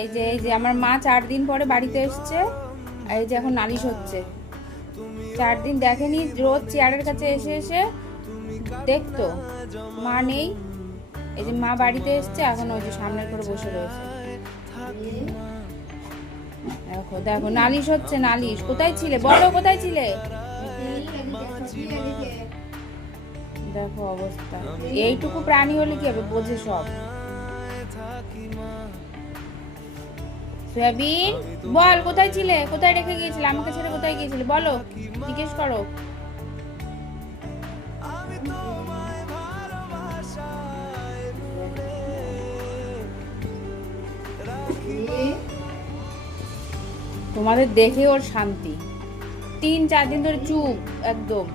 এই যে আমার মা 4 দিন পরে বাড়িতে এসছে। এই যে এখন নালিশ হচ্ছে। 4 দিন দেখেনি, রোজ চেয়ারের কাছে এসে এসে দেখতো মা নেই। এই যে মা বাড়িতে এসছে, এখন ওই যে সামনের করে বসে রয়েছে। দেখো দেখো নালিশ হচ্ছে, নালিশ। কোথায় ছিলে বলো, কোথায় ছিলে? দেখো অবস্থা। এইটুকু প্রাণী হলে কি হবে, বোঝে সব। সোয়াবিন বল, কোথায় ছিলে? কোথায় রেখে গিয়েছিলে? আমাকে ছেড়ে কোথায় গিয়েছিলে বলো, জিজ্ঞেস করো। তোমাদের দেখে ওর শান্তি। 3-4 দিন ধরে চুপ একদম।